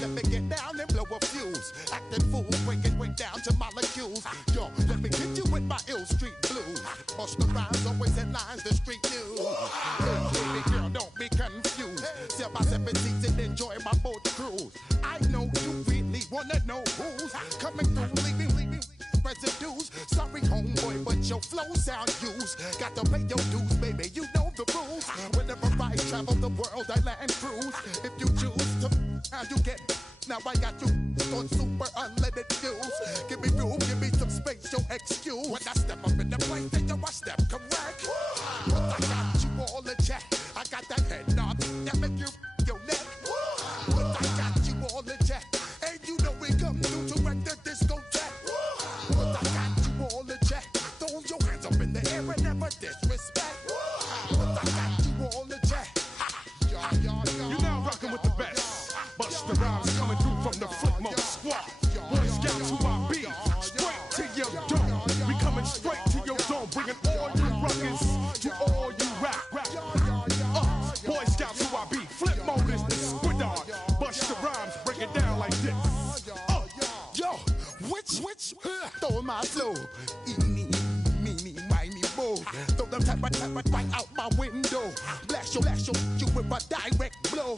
let me get down and blow a fuse. Acting fool, breaking way down to molecules. Yo, let me get you with my ill street blues. Bust the rhymes, always in lines, the street news. Hey, baby girl, don't be confused. Sell my 17s and enjoy my boat cruise. I know you really wanna know who's coming through, leaving residues. Sorry, homeboy, but your flow sound used. Got to pay your dues, baby, you know the rules. Whenever I travel the world, I land cruise. If you choose to, how you get. Now I got you on super unlimited views. Give me room, give me some space, your excuse. When I step up in the place, then you I step correct. But I got you all in check. I got that head nod that make you your neck. But I got you all in check. And you know we come through to wreck the discotheque. But I got you all in check. Throw your hands up in the air and never disrespect. But I got you all in check. You're now rocking with the best. Bust the rhymes coming through from the footmost squad. Boy Scouts who I be. Straight to your dome. We coming straight to your dome. Bringing all you ruckus to all you rap. Boy Scouts who I be. Flip mode is the squid on. Bust the rhymes, break it down like this. Yo, which stole my flow? Eeny, meeny, miny, mo. Throw them tap right out my window. Blast you with a direct blow.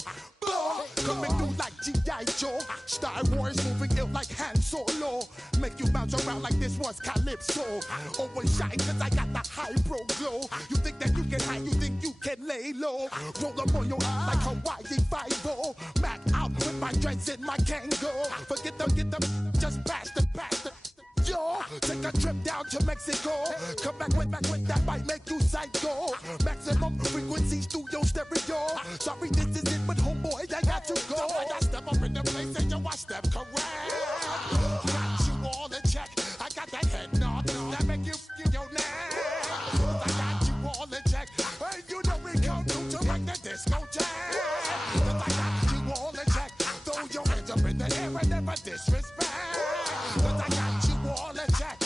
Coming through like G.I. Joe. Star Wars moving ill like Han Solo. Make you bounce around like this was Calypso. Always shine cause I got the high pro glow. You think that you can hide, you think you can lay low. Roll up on your eye like Hawaii 5-0. Mac out with my dreads in my Kango. Forget them, just pass the. Yo, take a trip down to Mexico. Come back with that might make you psycho. Maximum frequency studio stereo. Sorry, this is it, but homeboy, I got to go. I got step up in the place and yo, I step correct. Got you all in check. I got that head nod that make you feel your neck. I got you all in check. Hey, you know we come through to like the discotheque. I got you all in check. Throw your hands up in the air and never disrespect. I got you all in check.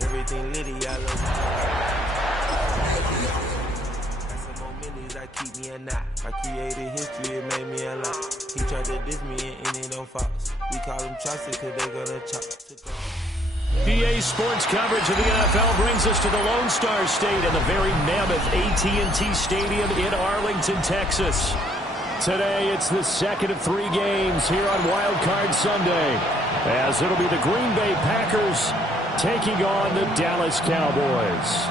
Everything litty, I love got some more millies that keep me a knot. I created history, it made me a lot. He tried to diss me and it on Fox. We call them choppers cause they gonna chop. PA Sports coverage of the NFL brings us to the Lone Star State and the very mammoth AT&T Stadium in Arlington, Texas. Today, it's the second of 3 games here on Wild Card Sunday, as it'll be the Green Bay Packers taking on the Dallas Cowboys.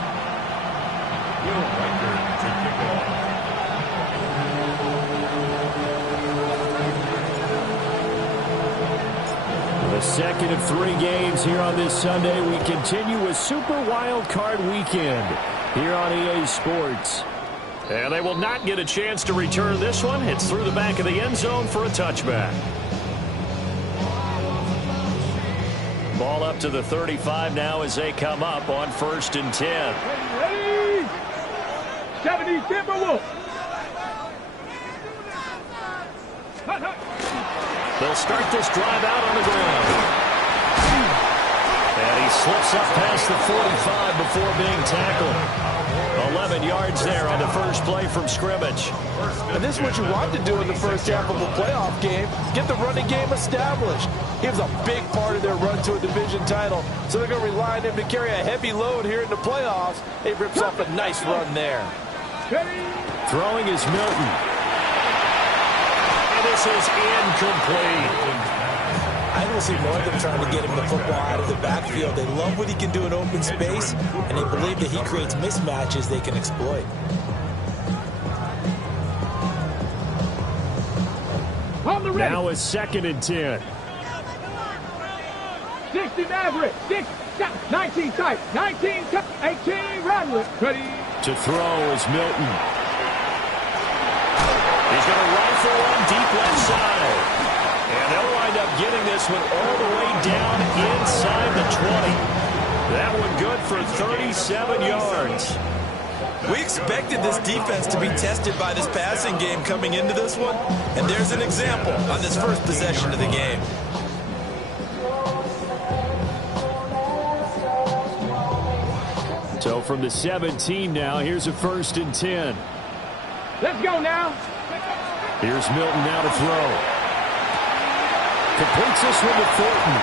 The second of 3 games here on this Sunday. We continue with Super Wild Card Weekend here on EA Sports. And they will not get a chance to return this one. It's through the back of the end zone for a touchback. Ball up to the 35 now as they come up on 1st and 10. Ready? 70 Timberwolves. They'll start this drive out on the ground. And he slips up past the 45 before being tackled. 11 yards there on the first play from scrimmage. And this is what you want to do in the first half of a playoff game. Get the running game established. He was a big part of their run to a division title. So they're going to rely on him to carry a heavy load here in the playoffs. He rips off a nice run there. Throwing is Milton. And this is incomplete. I don't see more of them trying to get him the football out of the backfield. They love what he can do in open space, and they believe that he creates mismatches they can exploit. Now is 2nd and 10. 60 Maverick. 6, 19 tight. 19 tight. 18 Rattler. Ready. To throw is Milton. He's going to rifle one deep left side. And they'll wind up getting this one all the way down inside the 20. That one good for 37 yards. We expected this defense to be tested by this passing game coming into this one, and there's an example on this first possession of the game. So from the 17 now, here's a 1st and 10. Let's go now. Here's Milton now to throw. Completes this one to Thornton.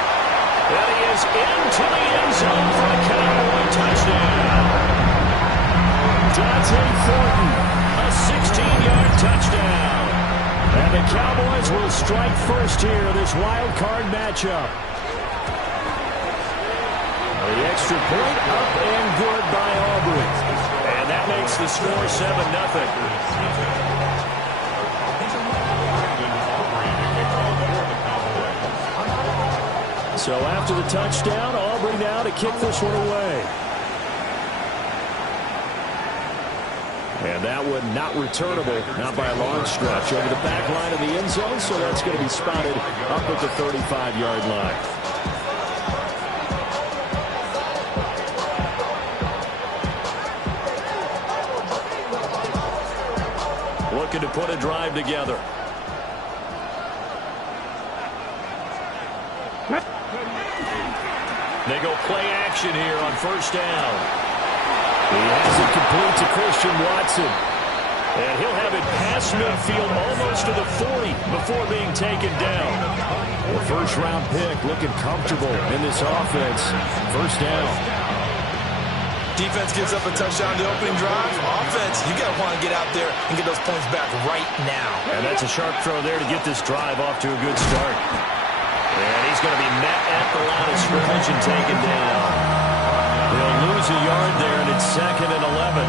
And he is into the end zone for a Cowboy touchdown. Dante Thornton, a 16-yard touchdown. And the Cowboys will strike first here in this wild card matchup. The extra point up and good by Aubrey. And that makes the score 7-0. So after the touchdown, Aubrey now to kick this one away. And that one not returnable, not by a long stretch, over the back line of the end zone, so that's going to be spotted up at the 35-yard line. Looking to put a drive together. They go play action here on 1st down. He has it complete to Christian Watson. And he'll have it past midfield almost to the 40 before being taken down. The 1st-round pick looking comfortable in this offense. 1st down. Defense gives up a touchdown the opening drive. Offense, you got to want to get out there and get those points back right now. And that's a sharp throw there to get this drive off to a good start. And he's going to be met at the line of scrimmage and taken down. They'll lose a yard there, and it's 2nd and 11.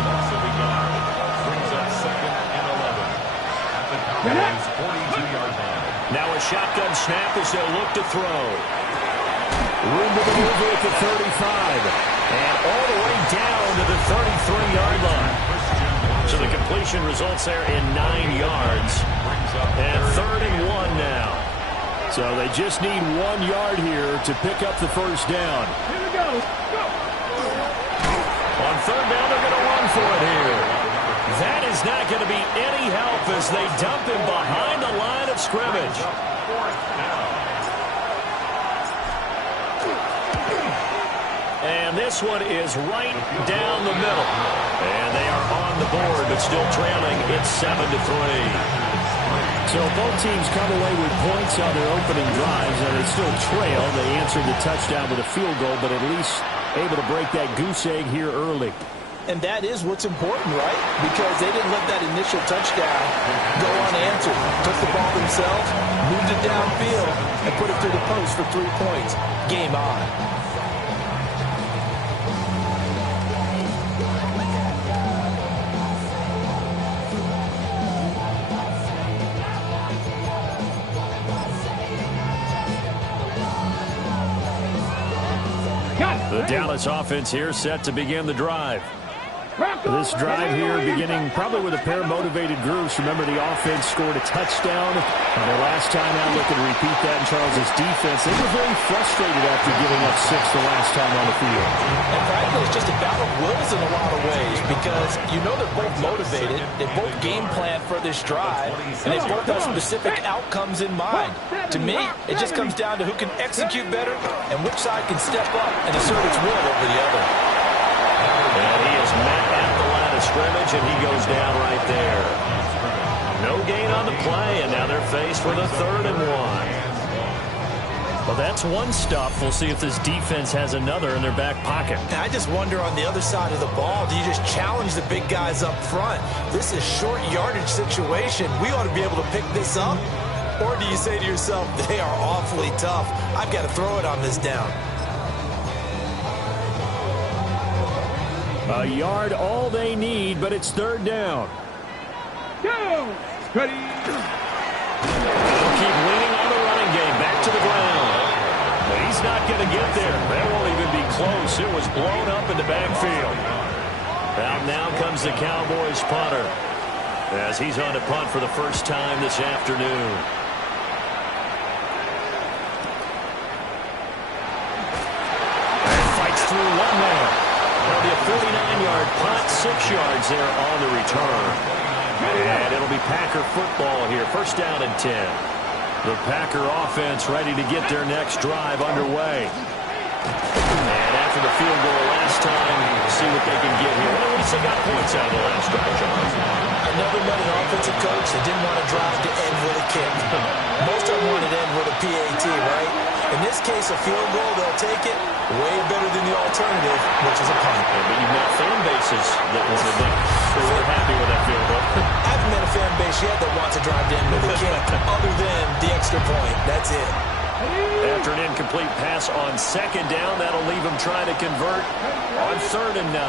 Now a shotgun snap as they'll look to throw. Room to maneuver at the 35. And all the way down to the 33-yard line. So the completion results there in 9 yards. And 3rd and 1 now. So they just need 1 yard here to pick up the 1st down. Here we go. Go. On 3rd down, they're going to run for it here. That is not going to be any help as they dump him behind the line of scrimmage. And this one is right down the middle. And they are on the board, but still trailing. It's 7-3. So both teams come away with points on their opening drives, and they still trail. They answered the touchdown with a field goal, but at least able to break that goose egg here early. And that is what's important, right? Because they didn't let that initial touchdown go unanswered. Took the ball themselves, moved it downfield, and put it through the post for 3 points. Game on. The Dallas offense here set to begin the drive. This drive here beginning probably with a pair of motivated groups. Remember, the offense scored a touchdown. And their last time out, looking to repeat that in Charles' defense. They were very frustrated after giving up 6 the last time on the field. And frankly, it's just a battle of wills in a lot of ways because you know they're both motivated. They both game plan for this drive, and they both have specific outcomes in mind. To me, it just comes down to who can execute better and which side can step up and assert its will over the other. And he is met at the line of scrimmage, and he goes down right there. No gain on the play, and now they're faced with a 3rd and 1. Well, that's one stuff. We'll see if this defense has another in their back pocket. I just wonder on the other side of the ball, do you just challenge the big guys up front? This is short yardage situation. We ought to be able to pick this up. Or do you say to yourself, they are awfully tough. I've got to throw it on this down. A yard all they need, but it's 3rd down. Go. Ready. They'll keep leaning on the running game. Back to the ground. But he's It's not going to get there. That won't even be close. It was blown up in the backfield. Out now comes the Cowboys punter as he's on to punt for the first time this afternoon. And fights through one man. That'll be a 49-yard punt, 6 yards there on the return. And it'll be Packer football here. First down and 10. The Packer offense ready to get their next drive underway. And after the field goal last time, see what they can get here. What do you say got points out of the last drive, Charles? I never met an offensive coach that didn't want to drive to end with a kick. Most of them wanted to end with a PAT, right? In this case, a field goal, they'll take it. Way better than the alternative, which is a punt. Yeah, but you've met fan bases that wanted that. They were happy with that field goal. I haven't met a fan base yet that wants to drive to end with a kick, other than the extra point. That's it. After an incomplete pass on second down, that'll leave them trying to convert on 3rd and 9.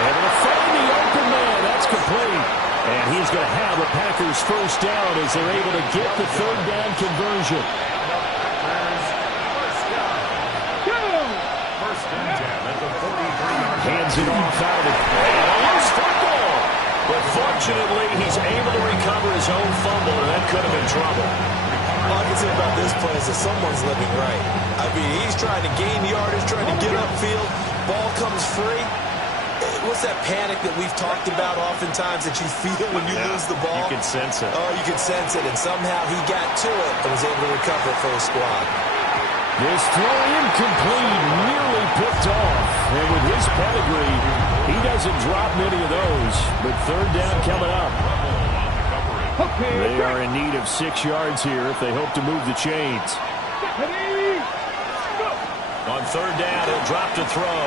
Able to find the open man. That's complete. And he's going to have a Packers first down as they're able to get the 3rd down conversion. Hands it off out of it. And a loose football. But fortunately, he's able to recover his own fumble, and that could have been trouble. All I can say about this play is that someone's living right. I mean, he's trying to gain yardage, trying to get upfield. Ball comes free. What's that panic that we've talked about oftentimes that you feel when you lose the ball? You can sense it. Oh, you can sense it. And somehow he got to it and was able to recover it for his squad. This throw incomplete, nearly picked off. And with his pedigree, he doesn't drop many of those. But 3rd down coming up. They are in need of 6 yards here if they hope to move the chains. On 3rd down, he'll drop to throw.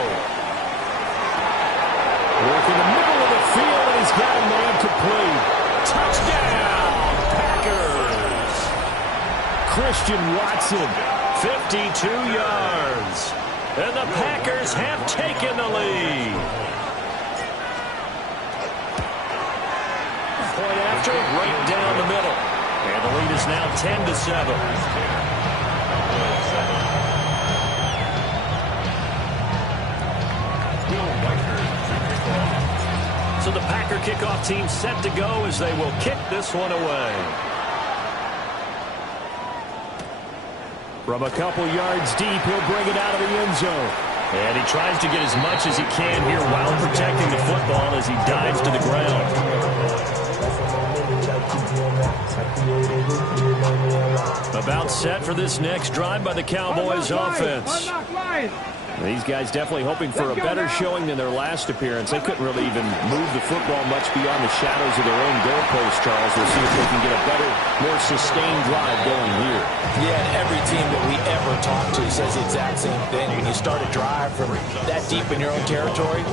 Work in the middle of the field, and he's got a man complete. Touchdown, Packers. Christian Watson, 52 yards. And the Packers have taken the lead. Point after, right down the middle. And the lead is now 10-7. So the Packer kickoff team set to go as they will kick this one away. From a couple yards deep, he'll bring it out of the end zone. And he tries to get as much as he can here while protecting the football as he dives to the ground. About set for this next drive by the Cowboys offense. These guys definitely hoping for a better showing than their last appearance. They couldn't really even move the football much beyond the shadows of their own goalpost, Charles. We'll see if they can get a better, more sustained drive going here. Yeah, and every team that we ever talk to says the exact same thing. When you start a drive from that deep in your own territory,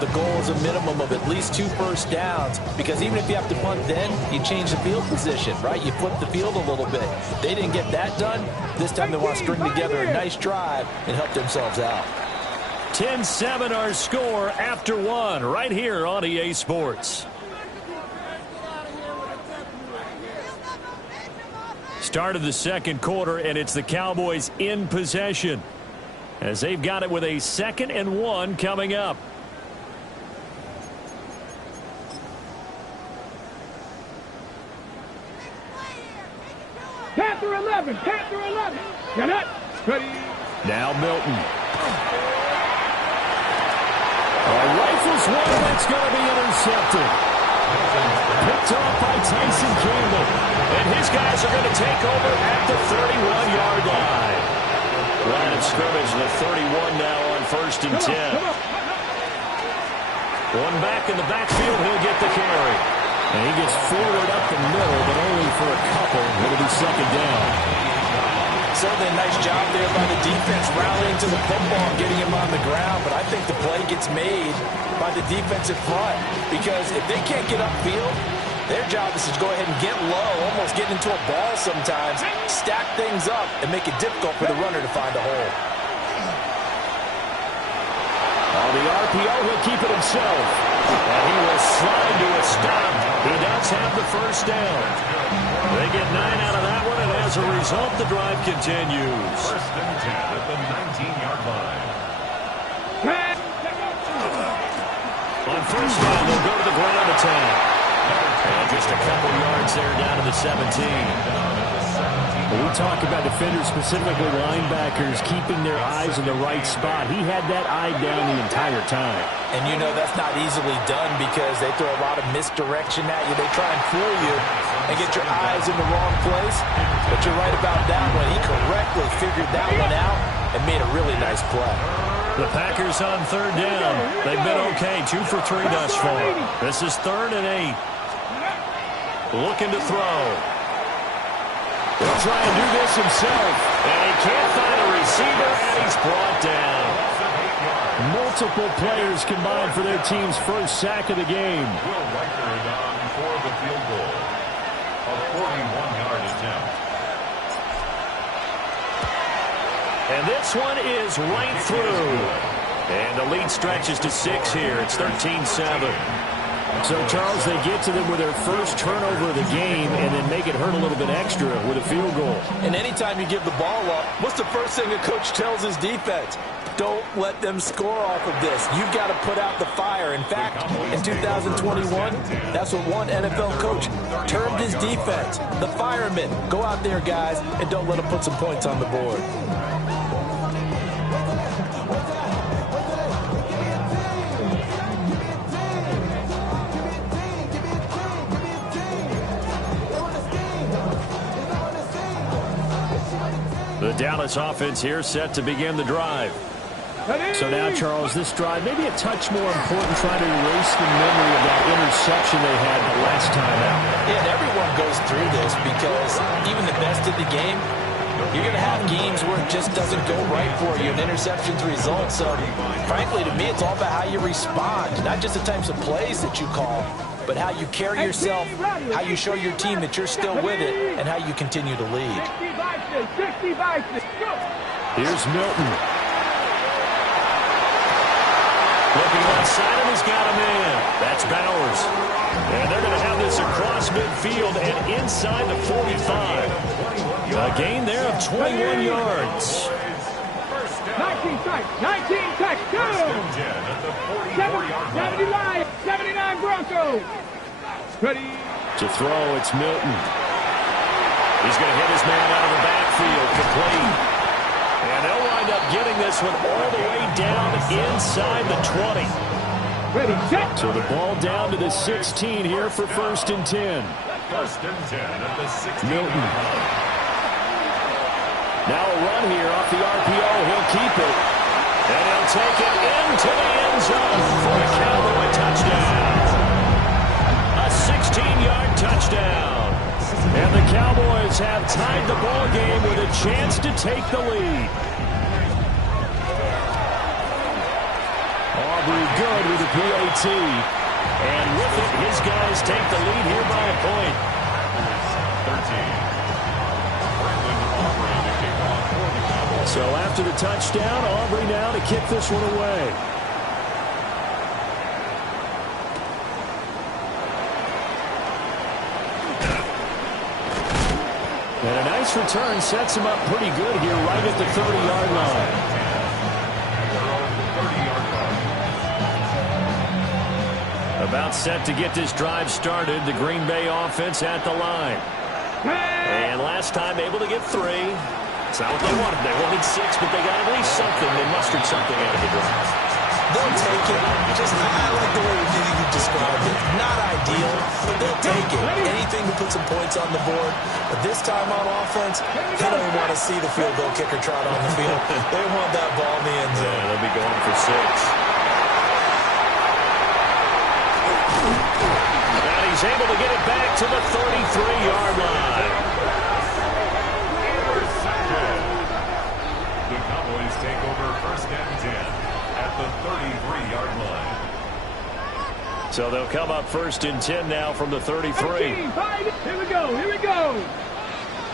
the goal is a minimum of at least 2 first downs, because even if you have to punt then, you change the field position, right? You flip the field a little bit. They didn't get that done. This time they want to string together a nice drive and help themselves out. 10-7 our score after 1 right here on EA Sports. Start of the second quarter, and it's the Cowboys in possession as they've got it with a 2nd and 1 coming up. Panther 11, Panther 11. Get it. Ready. Now Milton. Rifles one that's going to be intercepted. Picked off by Tyson Campbell. And his guys are going to take over at the 31-yard line. Line of scrimmage, the 31 now on 1st and 10. One back in the backfield, he'll get the carry. And he gets forward up the middle, but only for a couple. It'll be 2nd down. Certainly a nice job there by the defense rallying to the football and getting him on the ground. But I think the play gets made by the defensive front, because if they can't get upfield, their job is to go ahead and get low, almost get into a ball sometimes, stack things up, and make it difficult for the runner to find a hole. On the RPO, he'll keep it himself. And he will slide to a stop He does have the first down. They get 9 out of that one, and as a result, the drive continues. First and 10 at the 19-yard line. On first down, they'll go to the ground attack. And just a couple yards there down to the 17. When we talk about defenders, specifically linebackers, keeping their eyes in the right spot, he had that eye down the entire time. And you know that's not easily done because they throw a lot of misdirection at you. They try and fool you and get your eyes in the wrong place. But you're right about that one. He correctly figured that one out and made a really nice play. The Packers on third down. They've been okay, 2 for 3 thus far. This is 3rd and 8. Looking to throw. He'll try and do this himself. And he can't find a receiver, and he's brought down. Multiple players combined for their team's first sack of the game. Will Riker on for the field goal. A 41-yard attempt. And this one is right through. And the lead stretches to 6 here. It's 13-7. So, Charles, they get to them with their first turnover of the game and then make it hurt a little bit extra with a field goal. And anytime you give the ball up, what's the first thing a coach tells his defense? Don't let them score off of this. You've got to put out the fire. In fact, in 2021, that's what one NFL coach termed his defense, the firemen. Go out there, guys, and don't let them put some points on the board. The Dallas offense here set to begin the drive. So now, Charles, this drive maybe a touch more important, trying to erase the memory of that interception they had the last time out. Yeah, and everyone goes through this because even the best of the game, you're going to have games where it just doesn't go right for you, and interceptions result. So, frankly, to me, it's all about how you respond, not just the types of plays that you call, but how you carry yourself, how you show your team that you're still with it, and how you continue to lead. Here's Milton. Looking left side, and he's got him in. That's Bowers. And they're going to have this across midfield and inside the 45. A gain there of 21 yards. 19 strikes, 19 touch, 79 Broncos. Ready. To throw, it's Milton. He's going to hit his man out of the backfield, complete. And they'll wind up getting this one all the way down inside the 20. Ready, set. So the ball down to the 16 here for 1st and 10. First and 10 at the 16. Milton. Now a run here off the RPO. He'll keep it. And he'll take it into the end zone for a Cowboy touchdown. A 16-yard touchdown. And the Cowboys have tied the ball game with a chance to take the lead. Aubrey good with the PAT. And with it, his guys take the lead here by a point. 13. So after the touchdown, Aubrey now to kick this one away. And a nice return sets him up pretty good here right at the 30-yard line. About set to get this drive started, the Green Bay offense at the line. And last time able to get 3. It's not what they wanted. They wanted 6, but they got at least something. They mustered something out of the drive. They'll take it. Just, I like the way you described it. Not ideal, but they'll take it. Anything to put some points on the board. But this time on offense, they don't want to see the field goal kicker trot on the field. They want that ball in the end zone. Yeah, they'll be going for 6. And he's able to get it back to the 33-yard line. The Cowboys take over 1st and 10 at the 33-yard line. So they'll come up 1st and 10 now from the 33. 18, here we go, here we go.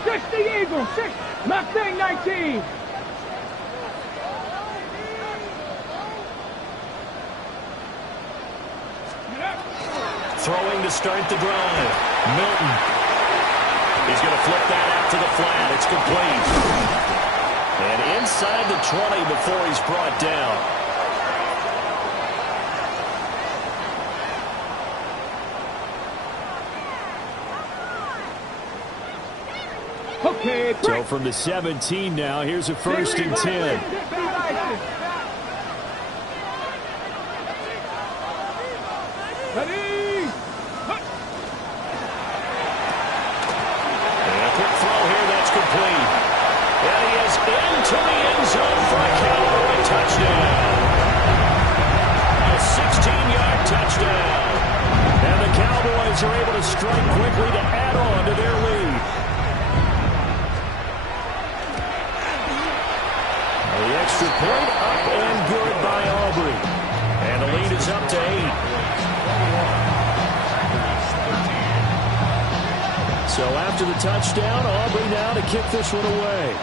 60 Eagles, 6, Mustang 19. Throwing to start the drive. Milton. He's going to flip that out to the flat. It's complete. And inside the 20 before he's brought down. Okay, so from the 17 now, here's a 1st and 10. Ready? And a quick throw here that's complete. And he is into the end zone for a Cowboy touchdown. A 16-yard touchdown. And the Cowboys are able to strike quickly to add on to their lead. The extra point up and good by Aubrey. And the lead is up to 8. So after the touchdown, Aubrey now to kick this one away.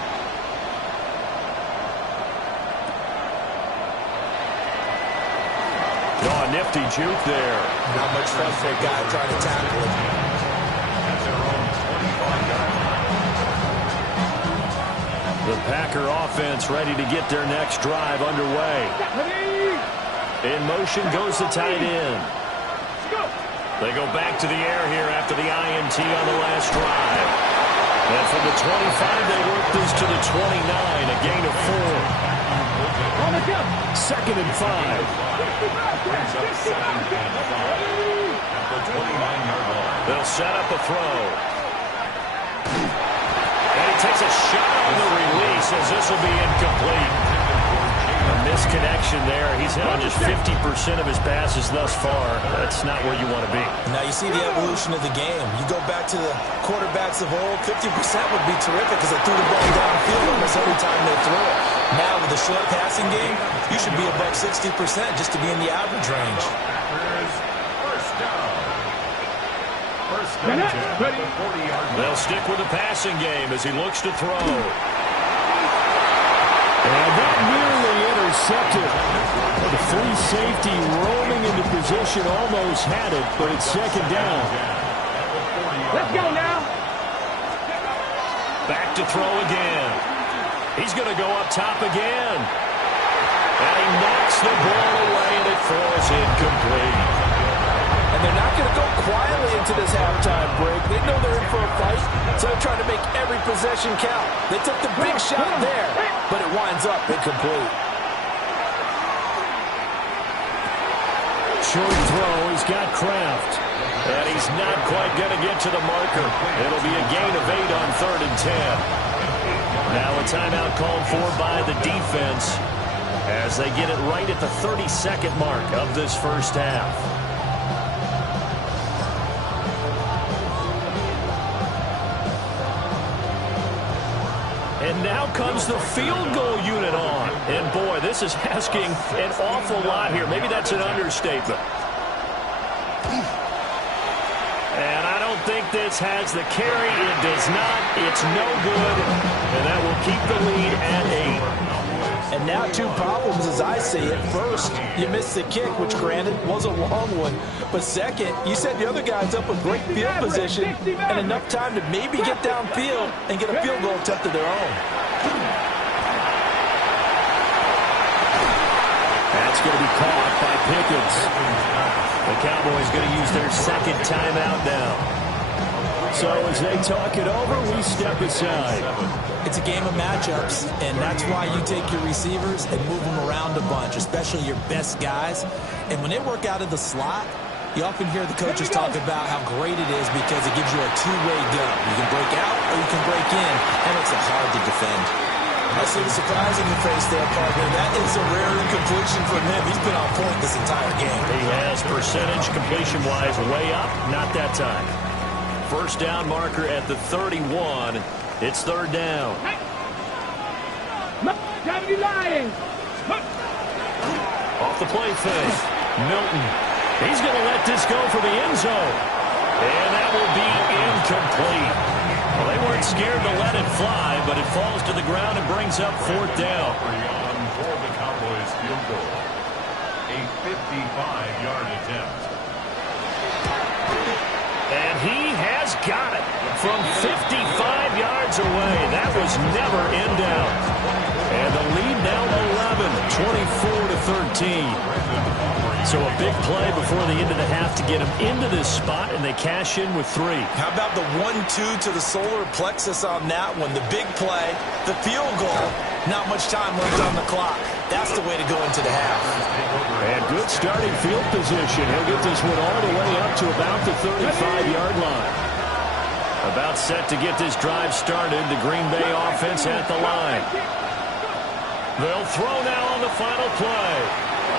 Oh, a nifty juke there. Not much fun for a guy trying to tackle him. The Packer offense ready to get their next drive underway. In motion goes the tight end. They go back to the air here after the INT on the last drive. And from the 25, they work this to the 29, a gain of 4. 2nd and 5. They'll set up a throw. And he takes a shot on the release as this will be incomplete. A misconnection there. He's hit on just 50% of his passes thus far. That's not where you want to be. Now you see the evolution of the game. You go back to the quarterbacks of old, 50% would be terrific because they threw the ball downfield almost every time they threw it. Now with the short passing game, you should be above 60% just to be in the average range. They'll stick with the passing game as he looks to throw. And that nearly intercepted. The free safety roaming into position almost had it, but it's 2nd down. Let's go now. Back to throw again. He's going to go up top again. And he knocks the ball away, and it falls incomplete. And they're not going to go quietly into this halftime break. They know they're in for a fight, so they're trying to make every possession count. They took the big shot there, but it winds up incomplete. Short throw, he's got Kraft. And he's not quite going to get to the marker. It'll be a gain of 8 on 3rd and 10. Now a timeout called for by the defense as they get it right at the 32nd mark of this first half. And now comes the field goal unit on. And boy, this is asking an awful lot here. Maybe that's an understatement. And I don't think this has the carry. It does not. It's no good. And that will keep the lead at 8. And now 2 problems as I see it. First, you missed the kick, which granted was a long one. But second, you set the other guys up with great field position and enough time to maybe get downfield and get a field goal attempt of their own. That's going to be caught by Pickens. The Cowboys going to use their 2nd timeout now. So as they talk it over, we step aside. It's a game of matchups, and that's why you take your receivers and move them around a bunch, especially your best guys. And when they work out of the slot, you often hear the coaches talk about how great it is because it gives you a two-way go. You can break out or you can break in. That makes it hard to defend. I see the surprise in your face there, partner. That is a rare incompletion from him. He's been on point this entire game. He has percentage completion-wise way up. Not that time. First down marker at the 31. It's 3rd down. Off the play fake. Milton. He's going to let this go for the end zone. And that will be incomplete. Well, they weren't scared to let it fly, but it falls to the ground and brings up 4th down. For the Cowboys field goal. A 55-yard attempt. And he has got it from 55 yards away. That was never in doubt. And the lead now 11, 24-13. So a big play before the end of the half to get him into this spot, and they cash in with 3. How about the 1-2 to the solar plexus on that one? The big play, the field goal. Not much time left on the clock. That's the way to go into the half. And good starting field position. He'll get this one all the way up to about the 35-yard line. About set to get this drive started. The Green Bay offense at the line. They'll throw now on the final play.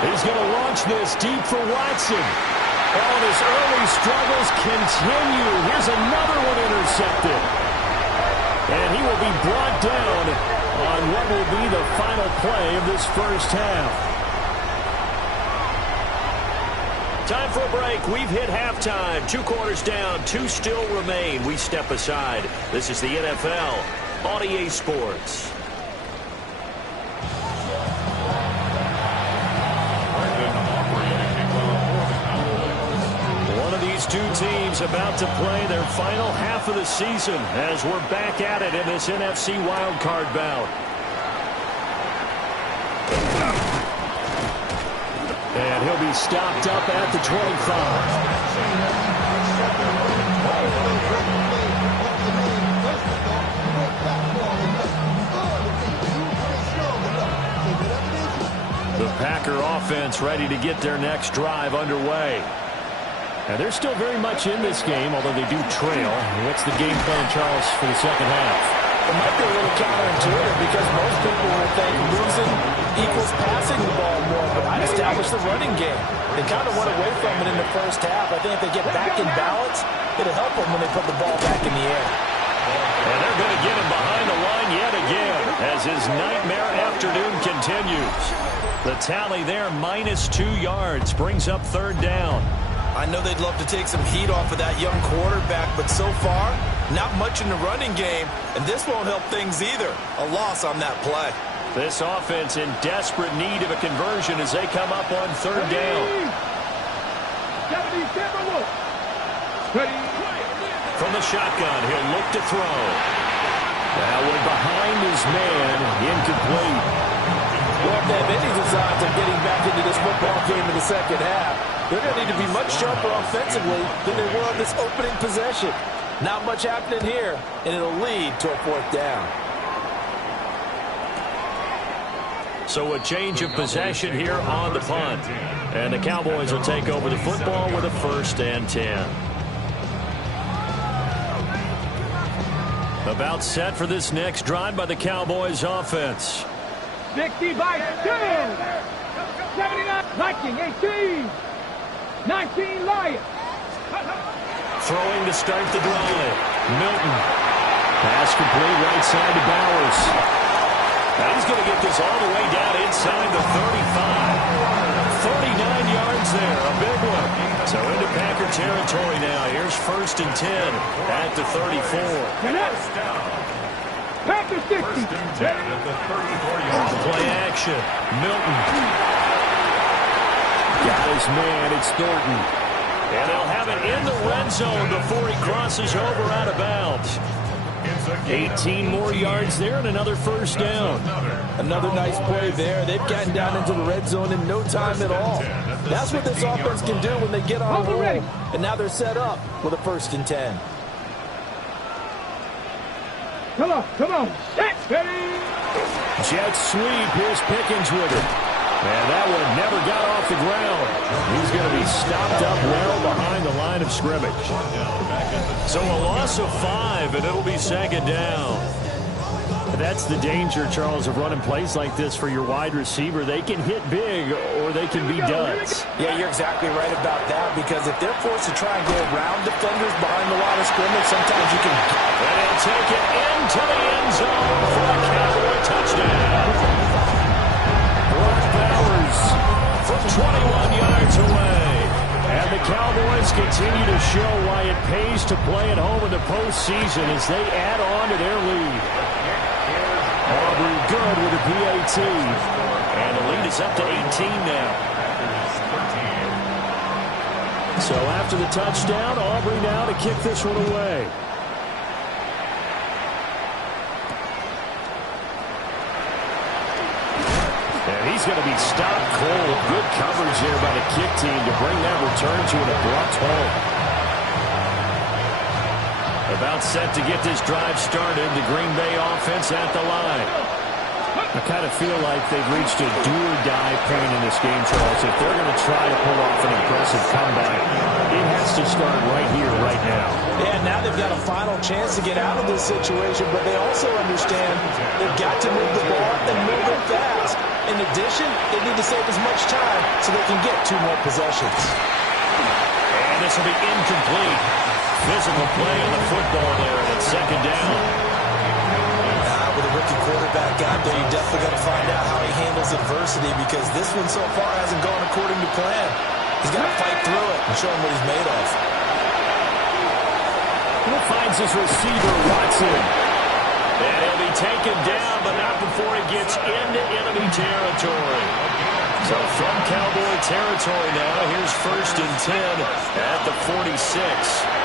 He's going to launch this deep for Watson. Oh, and his early struggles continue. Here's another one intercepted. And he will be brought down on what will be the final play of this first half. Time for a break. We've hit halftime. 2 quarters down, 2 still remain. We step aside. This is the NFL on EA Sports. One of these two teams about to play their final half of the season as we're back at it in this NFC wildcard bout. And he'll be stopped up at the 25. The Packer offense ready to get their next drive underway. And they're still very much in this game, although they do trail. What's the game plan, Charles, for the second half? It might be a little counterintuitive because most people will think losing equals passing the ball more, but I established the running game. They kind of went away from it in the first half. I think if they get back in balance, it'll help them when they put the ball back in the air. And they're going to get him behind the line yet again as his nightmare afternoon continues. The tally there, -2 yards, brings up 3rd down. I know they'd love to take some heat off of that young quarterback, but so far, not much in the running game, and this won't help things either. A loss on that play. This offense in desperate need of a conversion as they come up on 3rd down. From the shotgun, he'll look to throw. That one behind his man, incomplete. Well, if they have any designs of getting back into this football game in the second half, they're going to need to be much sharper offensively than they were on this opening possession. Not much happening here, and it'll lead to a 4th down. So a change of possession here on the punt. And the Cowboys will take over the football with a 1st and 10. About set for this next drive by the Cowboys offense. 60 by 10. 79. Viking 18. 19 Lions. Throwing to start the drive. Milton. Pass complete right side to Bowers. Now he's going to get this all the way down inside the 35. 39 yards there. A big one. So into Packer territory now. Here's 1st and 10 at the 34. Packer 60. Play action. Milton. Got his man. It's Thornton. And they'll have it in the red zone before he crosses over out of bounds. 18 more yards there and another 1st down. Another nice play there. They've gotten down into the red zone in no time at all. That's what this offense can do when they get on a roll. And now they're set up with a 1st and 10. Come on. Set, ready. Jet sweep. Here's Pickens with it. And that one never got off the ground. He's going to be stopped up well behind the line of scrimmage. So a loss of 5, and it'll be 2nd down. That's the danger, Charles, of running plays like this for your wide receiver. They can hit big or they can be duds. Yeah, you're exactly right about that, because if they're forced to try and go around defenders behind the line of scrimmage, sometimes you can... And they'll take it into the end zone for a Cowboy touchdown. From 21 yards away. And the Cowboys continue to show why it pays to play at home in the postseason as they add on to their lead. Aubrey good with a PAT. And the lead is up to 18 now. So after the touchdown, Aubrey now to kick this one away. And he's going to be stopped cold. Good coverage there by the kick team to bring that return to an abrupt halt. About set to get this drive started, the Green Bay offense at the line. I kind of feel like they've reached a do-or-die point in this game, Charles. If they're going to try to pull off an impressive comeback, it has to start right here, right now. Yeah, now they've got a final chance to get out of this situation, but they also understand they've got to move the ball and move it fast. In addition, they need to save as much time so they can get 2 more possessions. And this will be incomplete. Physical play on the football there, and it's second down. With a rookie quarterback out there, you definitely got to find out how he handles adversity, because this one so far hasn't gone according to plan. He's got to fight through it and show him what he's made of. He finds his receiver, Watson. And he'll be taken down, but not before he gets into enemy territory. So from Cowboy territory now, here's 1st and 10 at the 46.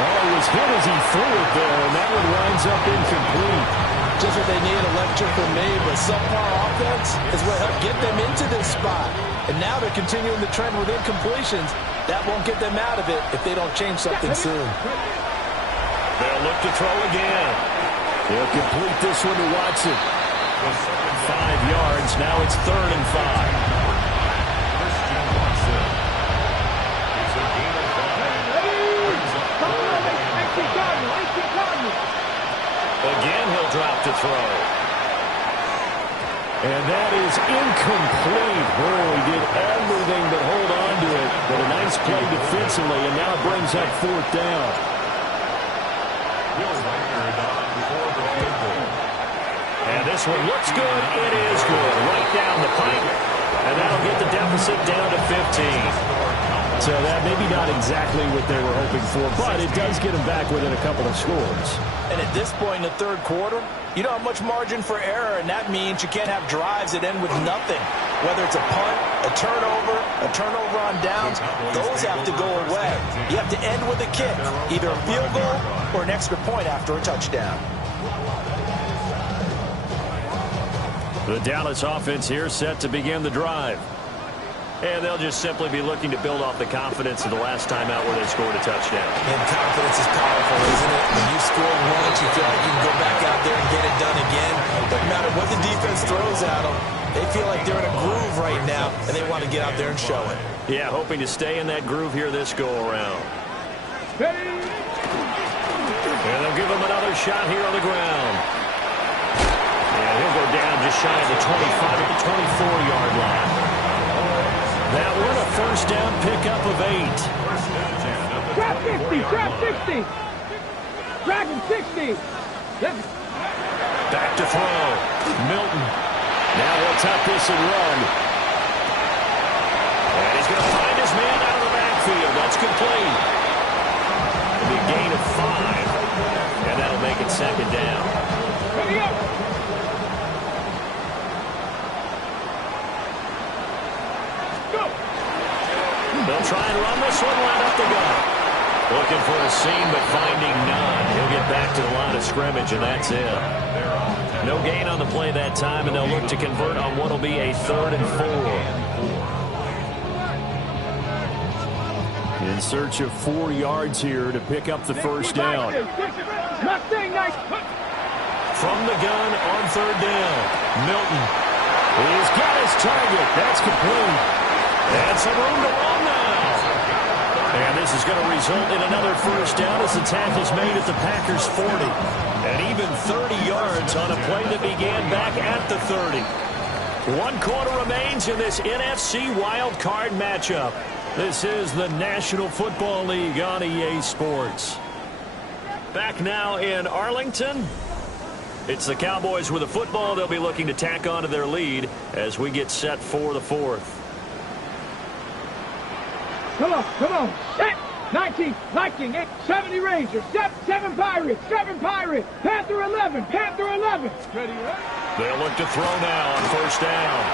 Oh, he was hit as he threw it there, and that one winds up incomplete. Just what they need, electrical made, but subpar offense is what helped get them into this spot. And now they're continuing the trend with incompletions. That won't get them out of it if they don't change something soon. They'll look to throw again. They'll complete this one to Watson. 5 yards, now it's 3rd and 5. Again, he'll drop to throw. And that is incomplete. Oh, he did everything but hold on to it. But a nice play defensively, and now brings up 4th down. And this one looks good. It is good. Right down the pipe. And that'll get the deficit down to 15. So that maybe not exactly what they were hoping for, but it does get them back within a couple of scores. And at this point in the 3rd quarter, you don't have much margin for error, and that means you can't have drives that end with nothing. Whether it's a punt, a turnover on downs, those have to go away. You have to end with a kick, either a field goal or an extra point after a touchdown. The Dallas offense here set to begin the drive. And they'll just simply be looking to build off the confidence of the last time out where they scored a touchdown. And confidence is powerful, isn't it? When you score once, you feel like you can go back out there and get it done again. Doesn't matter what the defense throws at them. They feel like they're in a groove right now, and they want to get out there and show it. Yeah, hoping to stay in that groove here this go-around. And they'll give him another shot here on the ground. And he'll go down just shy of the 25 at the 24-yard line. That one a 1st down pickup of 8. Trap 50, trap 60. Dragon 60. Back to throw. Milton. Now he'll tuck this and run. And he's going to find his man out of the backfield. That's complete. It'll be a gain of 5. And that'll make it 2nd down. Hurry up. They'll try and run this one right up the gut. Looking for a seam, but finding none. He'll get back to the line of scrimmage, and that's it. No gain on the play that time, and they'll look to convert on what will be a 3rd and 4. In search of 4 yards here to pick up the 1st down. From the gun on 3rd down. Milton. He's got his target. That's complete. And some room to run now. And this is going to result in another 1st down as the tackle's made at the Packers' 40. And even 30 yards on a play that began back at the 30. 1 quarter remains in this NFC Wild Card matchup. This is the National Football League on EA Sports. Back now in Arlington. It's the Cowboys with the football. They'll be looking to tack on to their lead as we get set for the 4th. Come on. Set. 19, Viking, 8, 70 Rangers, 7 Pirates, Panther 11. Ready, They'll look to throw now on 1st down.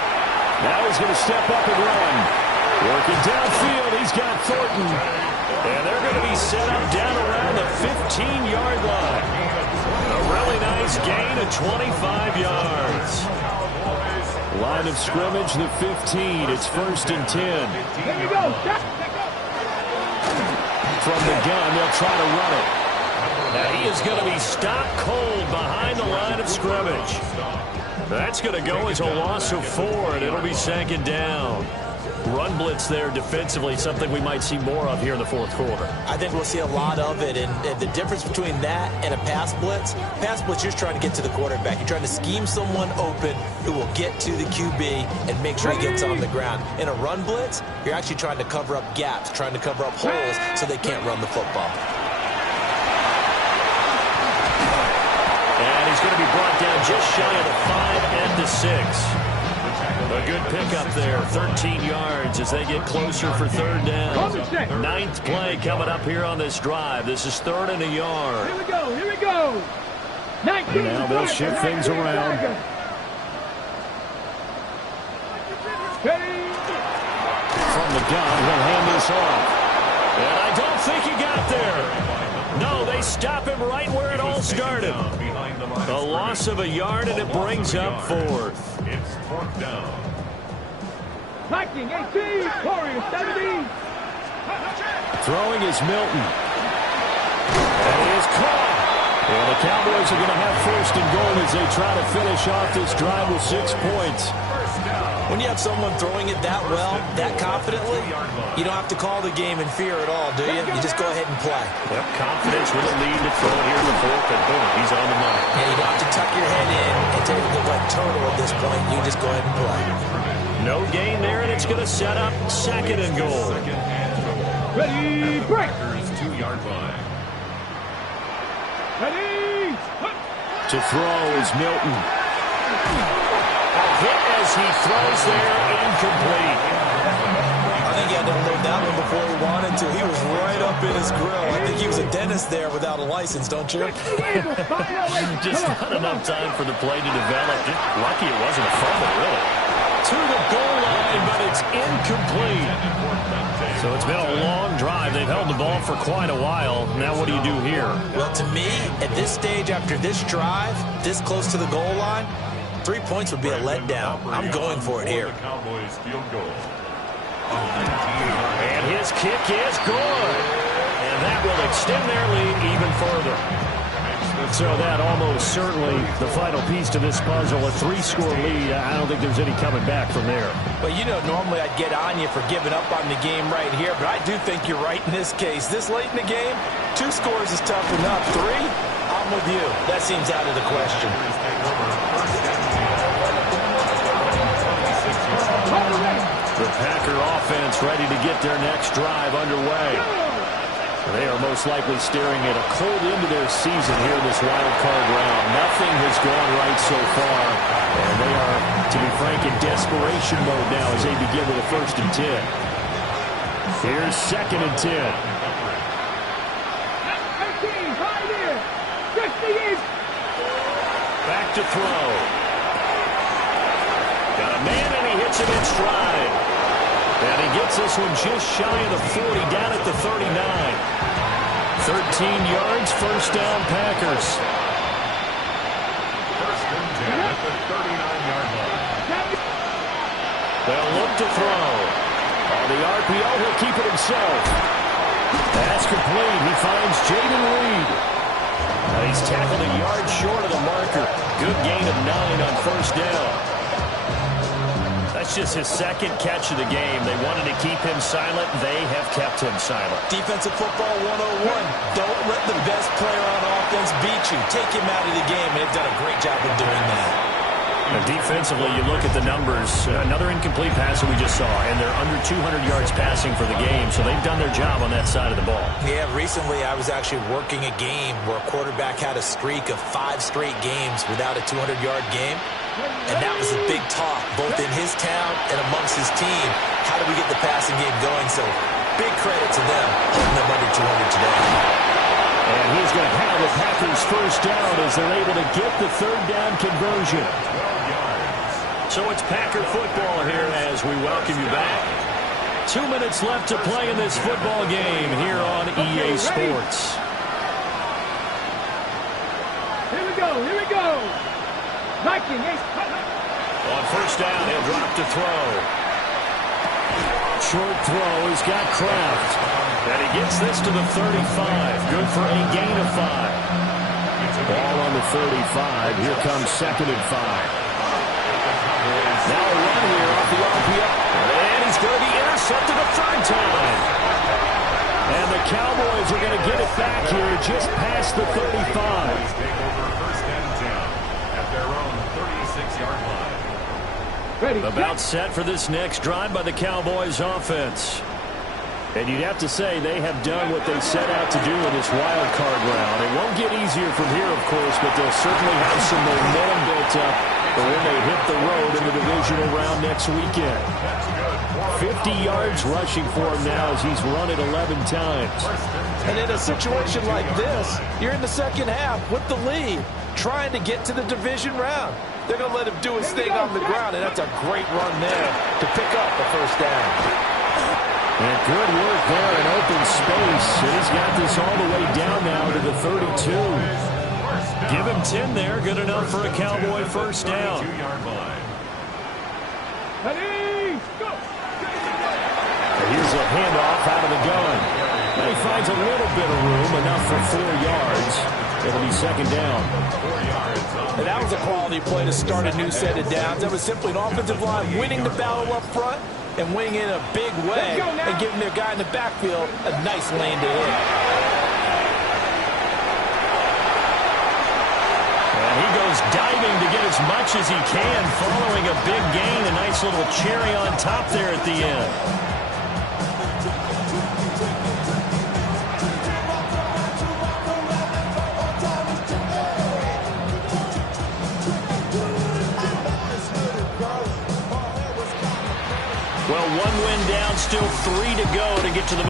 Now he's going to step up and run. Working downfield, he's got Thornton. And they're going to be set up down around the 15-yard line. A really nice gain of 25 yards. Line of scrimmage, the 15. It's 1st and 10. There you go. From the gun, they'll try to run it. Now he is going to be stopped cold behind the line of scrimmage. That's going to go as a loss of 4, and it'll be 2nd down. Run blitz there defensively, something we might see more of here in the 4th quarter. I think we'll see a lot of it, and the difference between that and a pass blitz, you're trying to get to the quarterback. You're trying to scheme someone open who will get to the QB and make sure he gets on the ground. In a run blitz, you're actually trying to cover up gaps, trying to cover up holes so they can't run the football. And he's going to be brought down just shy of the 5 at the 6. A good pickup there, 13 yards as they get closer for 3rd down. 9th play coming up here on this drive. This is 3rd and a yard. Here we go, here we go. 19. Now they'll shift things around. From the gun, he'll hand this off. And I don't think he got there. No, they stop him right where it all started. A loss of a yard, and it brings up 4th. It's 4th down. Viking 18, Warriors 17. Throwing is Milton. And he is caught. And the Cowboys are going to have 1st and goal as they try to finish off this drive with 6 points. When you have someone throwing it that well, that confidently, you don't have to call the game in fear at all, do you? You just go ahead and play. Yep, confidence with a lead to throw it here in the 4th, and boom, he's on the money. And you don't have to tuck your head in and take a look like total at this point. You just go ahead and play. No gain there, and it's going to set up 2nd and goal. Ready, break. 2-yard line. Ready. To throw is Milton. Hit as he throws there, incomplete. I think he had to unload that one before he wanted to. He was right up in his grill. I think he was a dentist there without a license, don't you? Just not enough time for the play to develop. Lucky it wasn't a fumble, really. To the goal line, but it's incomplete. So it's been a long drive. They've held the ball for quite a while. Now what do you do here? Well, to me, at this stage, after this drive, this close to the goal line, 3 points would be a letdown. I'm going for it here. Cowboys field goal. And his kick is good. And that will extend their lead even further. So that almost certainly the final piece to this puzzle, a 3-score lead. I don't think there's any coming back from there. Well, you know, normally I'd get on you for giving up on the game right here, but I do think you're right in this case. This late in the game, 2 scores is tough enough. 3, I'm with you. That seems out of the question. The Packer offense ready to get their next drive underway. They are most likely staring at a cold end to their season here in this wild card round. Nothing has gone right so far, and they are, to be frank, in desperation mode now as they begin with a 1st and 10. Here's 2nd and 10. 18, right here. 58. Back to throw. Got a man, and he hits him in stride. And he gets this one just shy of the 40, down at the 39. 13 yards, 1st down, Packers. 1st and 10 at the 39-yard line. They'll look to throw. On the RPO, he'll keep it himself. Pass complete. He finds Jaden Reed. He's tackled a yard short of the marker. Good gain of 9 on 1st down. That's just his 2nd catch of the game. They wanted to keep him silent. They have kept him silent. Defensive football 101. Don't let the best player on offense beat you. Take him out of the game, and they've done a great job of doing that. And defensively, you look at the numbers. Another incomplete pass that we just saw, and they're under 200 yards passing for the game, so they've done their job on that side of the ball. Yeah, recently I was actually working a game where a quarterback had a streak of 5 straight games without a 200-yard game. And that was a big talk, both in his town and amongst his team. How do we get the passing game going? So big credit to them, holding them under 200 today. And he's going to have the Packers 1st down as they're able to get the 3rd down conversion. So it's Packer football here as we welcome you back. 2 minutes left to play in this football game here on EA Sports. Here we go. Here we go. Viking. On first down, he'll drop to throw. Short throw. He's got Kraft. And he gets this to the 35. Good for a gain of 5. Ball on the 35. Here comes 2nd and 5. Now a run here off the RPO. And he's going to be intercepted a 3rd time. And the Cowboys are going to get it back here just past the 35. First and 10 at their own 36-yard line. Ready. About set for this next drive by the Cowboys offense. And you'd have to say they have done what they set out to do in this wild card round. It won't get easier from here, of course, but they'll certainly have some momentum built up for when they hit the road in the divisional round next weekend. 50 yards rushing for him now as he's run it 11 times. And in a situation like this, you're in the second half with the lead, trying to get to the division round. They're going to let him do his thing on the ground, and that's a great run there to pick up the first down. And good work there in open space. And he's got this all the way down now to the 32. Give him 10 there. Good enough for a Cowboy first down. Ready. Go. Here's a handoff out of the gun. And he finds a little bit of room, enough for 4 yards. It'll be 2nd down. And that was a quality play to start a new set of downs. That was simply an offensive line winning the battle up front and winning in a big way and giving their guy in the backfield a nice lane to hit. And he goes diving to get as much as he can, following a big gain. A nice little cherry on top there at the end. Well, 1 win down, still 3 to go to get to the